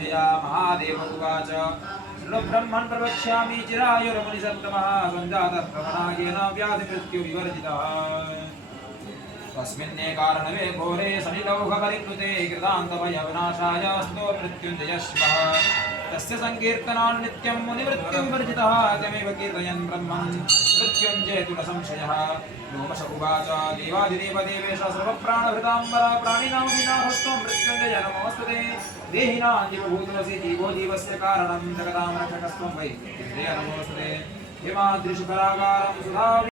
मृत्युञ्जया महादेव उवाच ब्रह्मन् प्रवक्ष्यामि चिरायुर्मुनिसत्तमः सञ्जातः प्रमनायेन व्याधिमृत्युविवर्जितः तस्मिन्ने कारणवे घोरे सनिलौघपरिकृते कृतान्तभयविनाशाय स्तो मृत्युञ्जयः शिवः तस्य संकीर्तनान् नित्यं मुनिमृत्युविवर्जितः तमेव कीर्तयन् ब्रह्मन् मृत्युञ्जयतु न संशयः लोमश उवाच देवादिदेव देवेश सर्वप्राणभृताम्बर प्राणिनां विनाशस्त्वं मृत्युञ्जय नमोऽस्तुते देहिनां जीवभूतमसि जीवो जीवस्य कारणं जगतां रक्षकस्त्वं वै मृत्युञ्जय नमोऽस्तुते हिमाद्रिशुकरागारं सुधा